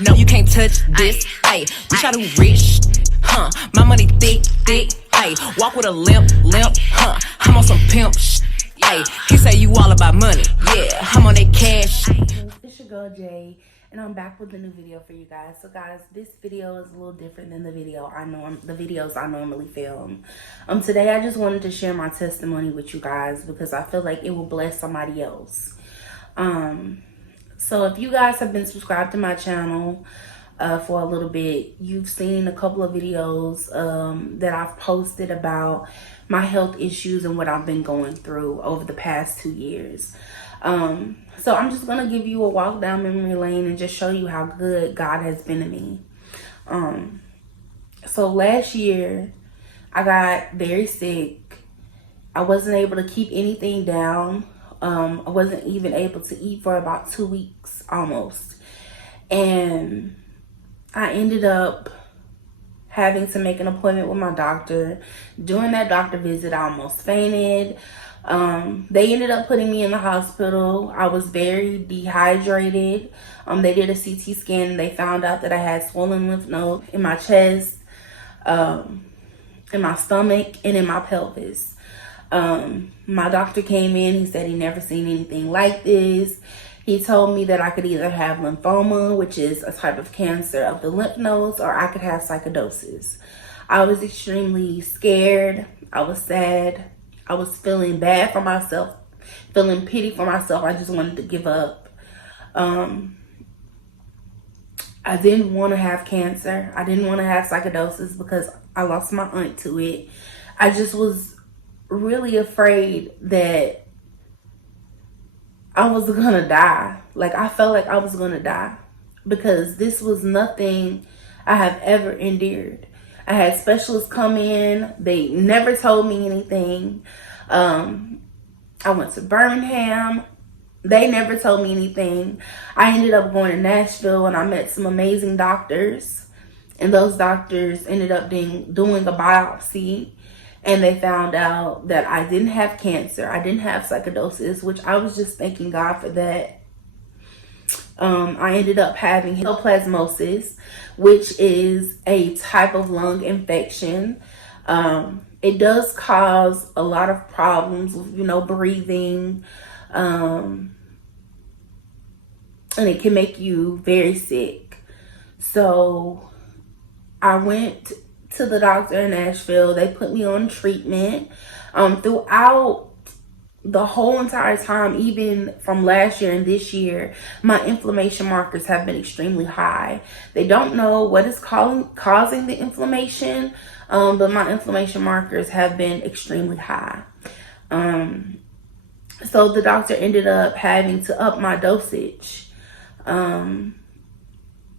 No, you can't touch this. Hey, bitch, I do rich. Huh, my money thick, thick. Hey, walk with a limp, huh. I'm on some pimp shit. Hey, he say you all about money. Yeah, I'm on that cash. It's your girl Jay, and I'm back with a new video for you guys. So guys, this video is a little different than the videos I normally film. Today I just wanted to share my testimony with you guys because I feel like it will bless somebody else. So if you guys have been subscribed to my channel for a little bit, you've seen a couple of videos that I've posted about my health issues and what I've been going through over the past 2 years. So I'm just going to give you a walk down memory lane and just show you how good God has been to me. So last year, I got very sick. I wasn't able to keep anything down. I wasn't even able to eat for about 2 weeks almost. And I ended up having to make an appointment with my doctor. During that doctor visit, I almost fainted. They ended up putting me in the hospital. I was very dehydrated. They did a CT scan and they found out that I had swollen lymph nodes in my chest, in my stomach, and in my pelvis. My doctor came in, he said he never seen anything like this. He told me that I could either have lymphoma, which is a type of cancer of the lymph nodes, or I could have sarcoidosis. I was extremely scared. I was sad. I was feeling bad for myself, feeling pity for myself. I just wanted to give up. I didn't want to have cancer. I didn't want to have sarcoidosis because I lost my aunt to it. I just was really afraid that I was gonna die. Like, I felt like I was gonna die because this was nothing I have ever endured. I had specialists come in. They never told me anything. I went to Birmingham. They never told me anything. I ended up going to Nashville and I met some amazing doctors. And those doctors ended up doing a biopsy. And they found out that I didn't have cancer. I didn't have sarcoidosis, which I was just thanking God for that. I ended up having plasmosis, which is a type of lung infection. It does cause a lot of problems with, breathing. And it can make you very sick. So I went to the doctor in Nashville. They put me on treatment. Throughout the whole entire time, even from last year and this year, my inflammation markers have been extremely high. They don't know what is causing the inflammation, but my inflammation markers have been extremely high. So the doctor ended up having to up my dosage.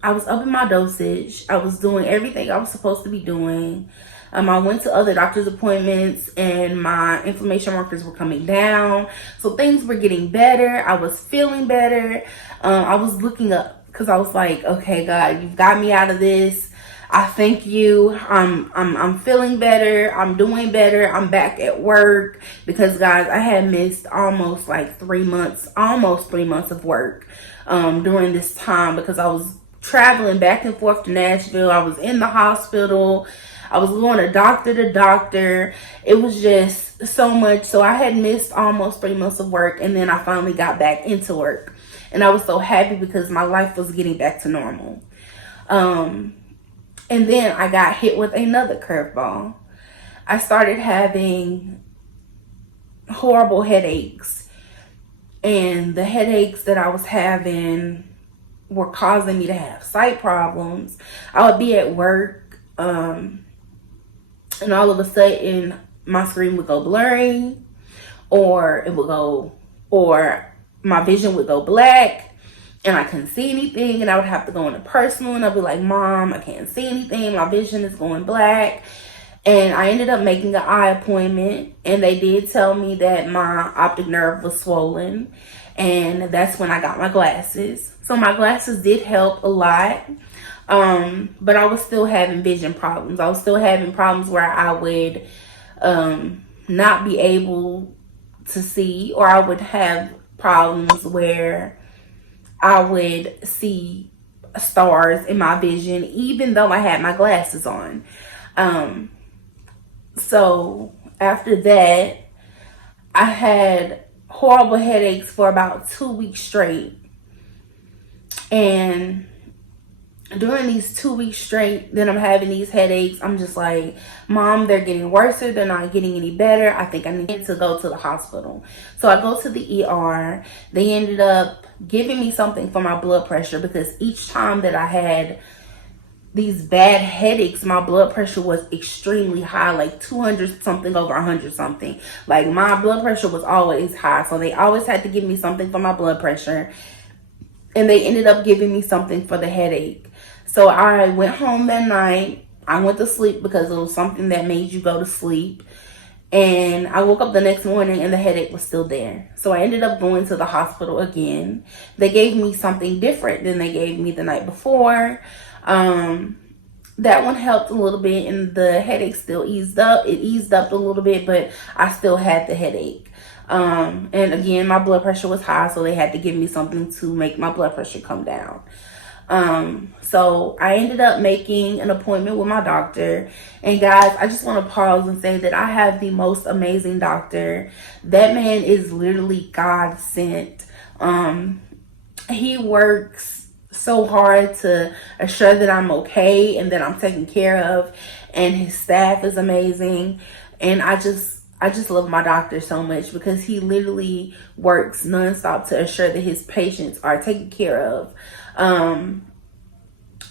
I was upping my dosage. I was doing everything I was supposed to be doing. I went to other doctor's appointments and my inflammation markers were coming down. So things were getting better. I was feeling better. I was looking up because I was like, okay, God, you've got me out of this. I thank you. I'm feeling better. I'm doing better. I'm back at work because, guys, I had missed almost 3 months of work during this time because I was traveling back and forth to Nashville. I was in the hospital. I was going to doctor. It was just so much. So I had missed almost 3 months of work, and then I finally got back into work. And I was so happy because my life was getting back to normal. And then I got hit with another curveball. I started having horrible headaches. And the headaches that I was having were causing me to have sight problems. I would be at work, and all of a sudden my screen would go blurry, or my vision would go black, and I couldn't see anything, and I would have to go into personal, and I'd be like, Mom, I can't see anything. My vision is going black. And I ended up making an eye appointment, and they did tell me that my optic nerve was swollen, and that's when I got my glasses. So my glasses did help a lot, but I was still having vision problems. I was still having problems where I would not be able to see, or I would have problems where I would see stars in my vision, even though I had my glasses on. So after that, I had horrible headaches for about 2 weeks straight. And during these 2 weeks straight, then I'm having these headaches. I'm just like, Mom, they're getting worse. They're not getting any better. I think I need to go to the hospital. So I go to the ER. They ended up giving me something for my blood pressure, because each time that I had these bad headaches, my blood pressure was extremely high, like 200 something over 100 something. Like, my blood pressure was always high. So they always had to give me something for my blood pressure. And they ended up giving me something for the headache. So I went home that night. I went to sleep because it was something that made you go to sleep. And I woke up the next morning and the headache was still there. So I ended up going to the hospital again. They gave me something different than they gave me the night before. That one helped a little bit, and the headache still eased up. It eased up a little bit, but I still had the headache. And again, my blood pressure was high, so they had to give me something to make my blood pressure come down. So I ended up making an appointment with my doctor. And guys, I just want to pause and say that I have the most amazing doctor. That man is literally God sent. He works so hard to assure that I'm okay and that I'm taken care of. And his staff is amazing. And I just love my doctor so much, because he literally works nonstop to assure that his patients are taken care of.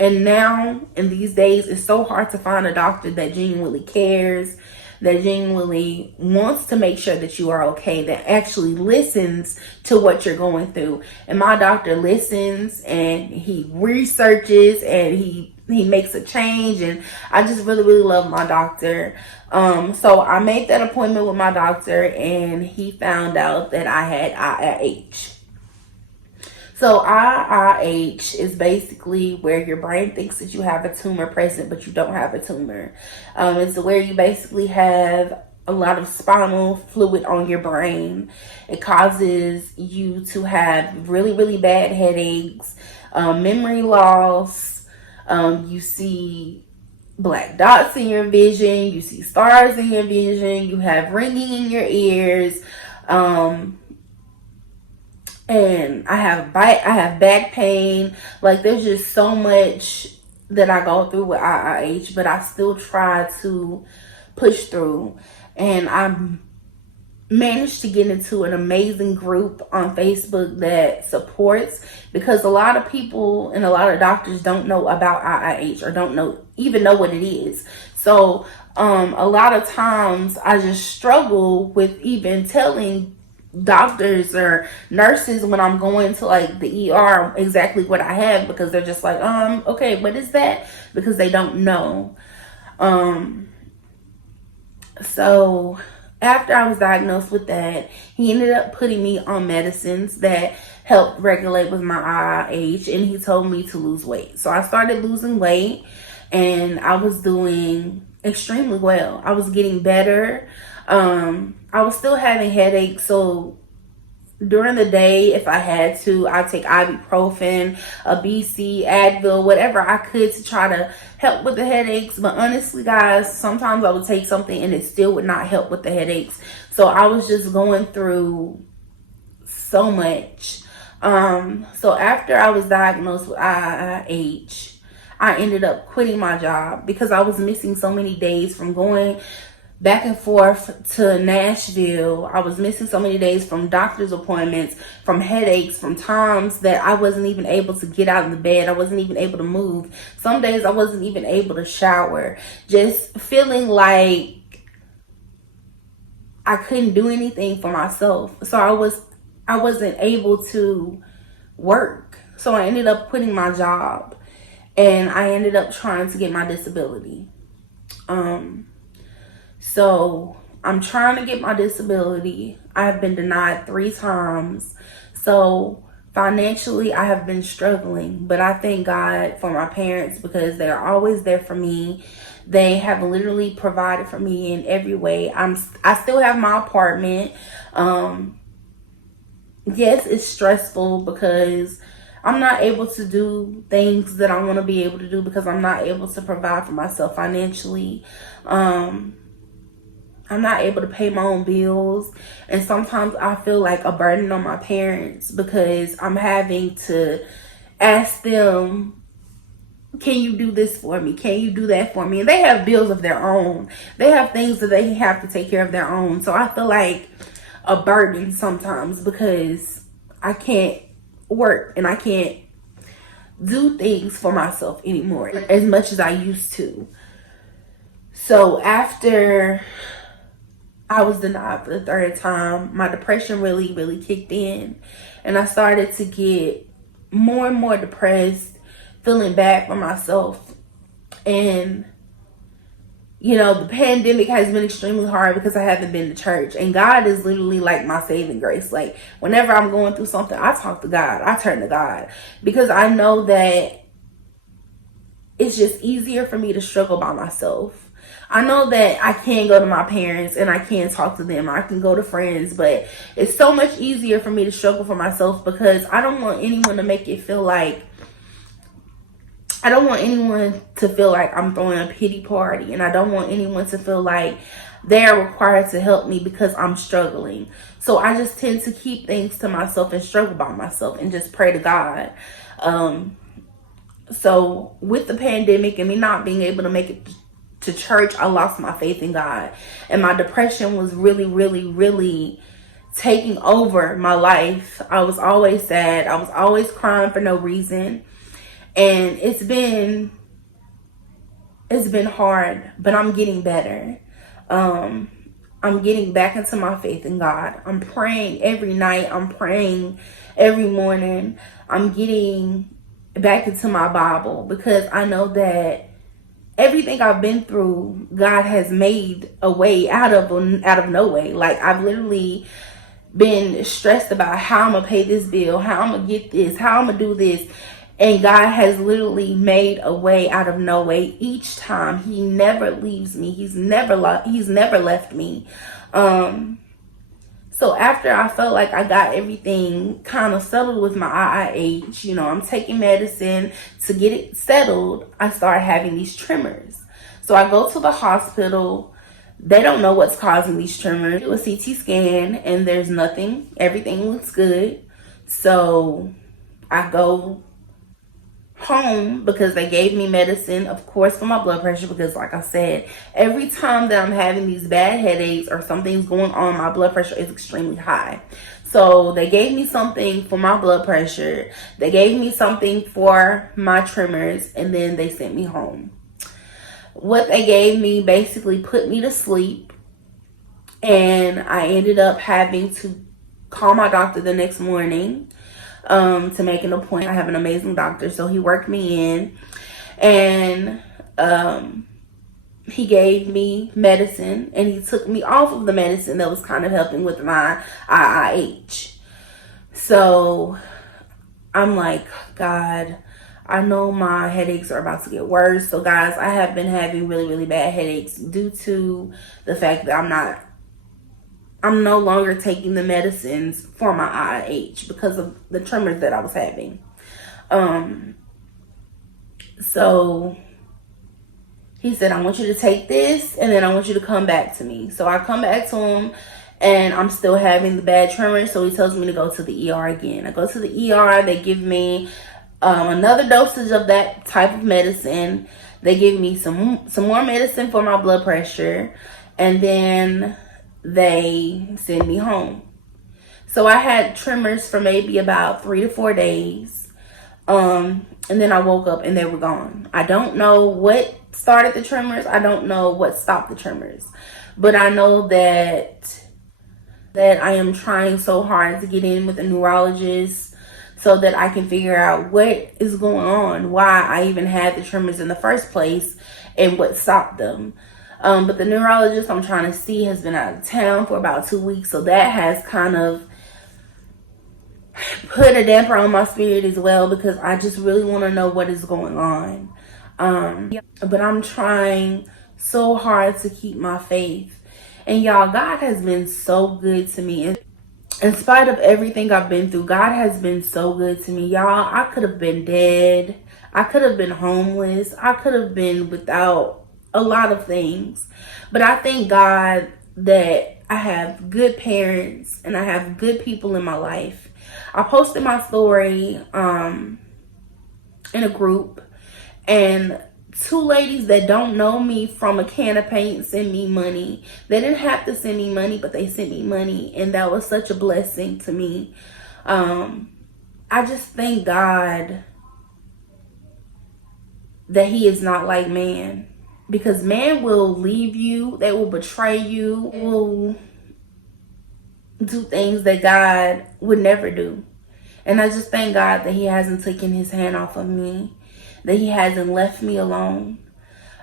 And now, in these days, it's so hard to find a doctor that genuinely cares, that genuinely wants to make sure that you are okay, that actually listens to what you're going through. And my doctor listens, and he researches, and he makes a change. And I just really, really love my doctor. So I made that appointment with my doctor, and he found out that I had IIH. So IIH is basically where your brain thinks that you have a tumor present, but you don't have a tumor. It's where you basically have a lot of spinal fluid on your brain. It causes you to have really, really bad headaches, memory loss. You see black dots in your vision. You see stars in your vision. You have ringing in your ears. And I have back pain. Like, there's just so much that I go through with IIH, but I still try to push through. And I managed to get into an amazing group on Facebook that supports, because a lot of people and a lot of doctors don't know about IIH, or don't even know what it is. So a lot of times I just struggle with even telling doctors or nurses when I'm going to like the ER exactly what I have, because they're just like, okay, what is that? Because they don't know. So after I was diagnosed with that, he ended up putting me on medicines that helped regulate with my IIH, and he told me to lose weight. So I started losing weight, and I was doing extremely well. I was getting better. I was still having headaches, so during the day, if I had to, I'd take ibuprofen, a BC, Advil, whatever I could to try to help with the headaches. But honestly, guys, sometimes I would take something and it still would not help with the headaches. So I was just going through so much. So after I was diagnosed with IIH, I ended up quitting my job because I was missing so many days from going back and forth to Nashville. I was missing so many days from doctor's appointments, from headaches, from times that I wasn't even able to get out of the bed. I wasn't even able to move. Some days I wasn't even able to shower. Just feeling like I couldn't do anything for myself. So I wasn't able to work. So I ended up quitting my job, and I ended up trying to get my disability. So I'm trying to get my disability. I have been denied 3 times. So financially, I have been struggling, but I thank God for my parents, because they are always there for me. They have literally provided for me in every way. I still have my apartment. Yes, it's stressful because I'm not able to do things that I want to be able to do because I'm not able to provide for myself financially. I'm not able to pay my own bills. And sometimes I feel like a burden on my parents because I'm having to ask them, can you do this for me? Can you do that for me? And they have bills of their own. They have things that they have to take care of their own. So I feel like a burden sometimes because I can't work and I can't do things for myself anymore as much as I used to. So after I was denied for the third time, my depression really kicked in, and I started to get more and more depressed, feeling bad for myself. And the pandemic has been extremely hard because I haven't been to church, and God is literally like my saving grace. Like whenever I'm going through something, I talk to God, I turn to God, because I know that it's just easier for me to struggle by myself. I know that I can go to my parents and I can talk to them. I can go to friends, but it's so much easier for me to struggle for myself because I don't want anyone to make it feel like, I don't want anyone to feel like I'm throwing a pity party, and I don't want anyone to feel like they're required to help me because I'm struggling. So I just tend to keep things to myself and struggle by myself and just pray to God. So with the pandemic and me not being able to make it to church, I lost my faith in God, and my depression was really taking over my life. I was always sad. I was always crying for no reason, and it's been hard, but I'm getting better. I'm getting back into my faith in God. I'm praying every night. I'm praying every morning. I'm getting back into my Bible because I know that everything I've been through, God has made a way out of no way. Like I've literally been stressed about how I'm gonna pay this bill, how I'm gonna get this, how I'm gonna do this, and God has literally made a way out of no way each time. He never leaves me. He's never left me. So after I felt like I got everything kind of settled with my IIH, I'm taking medicine to get it settled, I started having these tremors. So I go to the hospital. They don't know what's causing these tremors. Do a CT scan and there's nothing. Everything looks good. So I go home because they gave me medicine, of course, for my blood pressure, because like I said, every time that I'm having these bad headaches or something's going on, my blood pressure is extremely high. So they gave me something for my blood pressure, they gave me something for my tremors, and then they sent me home. What they gave me basically put me to sleep, and I ended up having to call my doctor the next morning to make an appointment. I have an amazing doctor, so he worked me in, and he gave me medicine, and he took me off of the medicine that was kind of helping with my IIH. So I'm like, God, I know my headaches are about to get worse. So guys, I have been having really bad headaches due to the fact that I'm no longer taking the medicines for my IIH because of the tremors that I was having. So he said, I want you to take this, and then I want you to come back to me. So I come back to him, and I'm still having the bad tremors. So he tells me to go to the ER again. I go to the ER. They give me another dosage of that type of medicine. They give me some more medicine for my blood pressure, and then they send me home. So I had tremors for maybe about 3 to 4 days. And then I woke up and they were gone. I don't know what started the tremors. I don't know what stopped the tremors. But I know that I am trying so hard to get in with a neurologist so that I can figure out what is going on, why I even had the tremors in the first place, and what stopped them. But the neurologist I'm trying to see has been out of town for about 2 weeks. So that has kind of put a damper on my spirit as well, because I just really want to know what is going on. But I'm trying so hard to keep my faith. And y'all, God has been so good to me. in spite of everything I've been through, God has been so good to me. Y'all, I could have been dead. I could have been homeless. I could have been without a lot of things. But I thank God that I have good parents and I have good people in my life. I posted my story in a group, and two ladies that don't know me from a can of paint sent me money. They didn't have to send me money, but they sent me money, and that was such a blessing to me. I just thank God that he is not like man, because man will leave you, they will betray you, will do things that God would never do. And I just thank God that he hasn't taken his hand off of me, that he hasn't left me alone.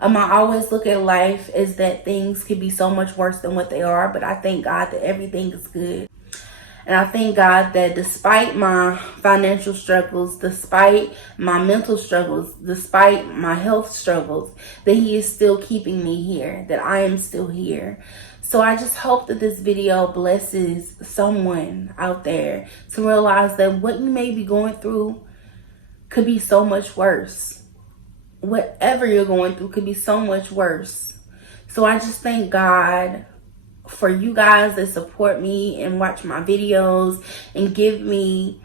I always look at life as that things could be so much worse than what they are, but I thank God that everything is good. And I thank God that despite my financial struggles, despite my mental struggles, despite my health struggles, that he is still keeping me here, that I am still here. So I just hope that this video blesses someone out there to realize that what you may be going through could be so much worse. Whatever you're going through could be so much worse. So I just thank God for you guys that support me and watch my videos and give me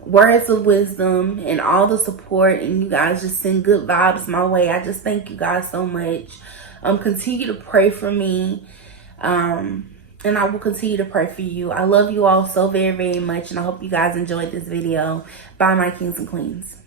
words of wisdom and all the support, and you guys just send good vibes my way. I just thank you guys so much. Continue to pray for me, and I will continue to pray for you. I love you all so very, very much, and I hope you guys enjoyed this video. Bye, my kings and queens.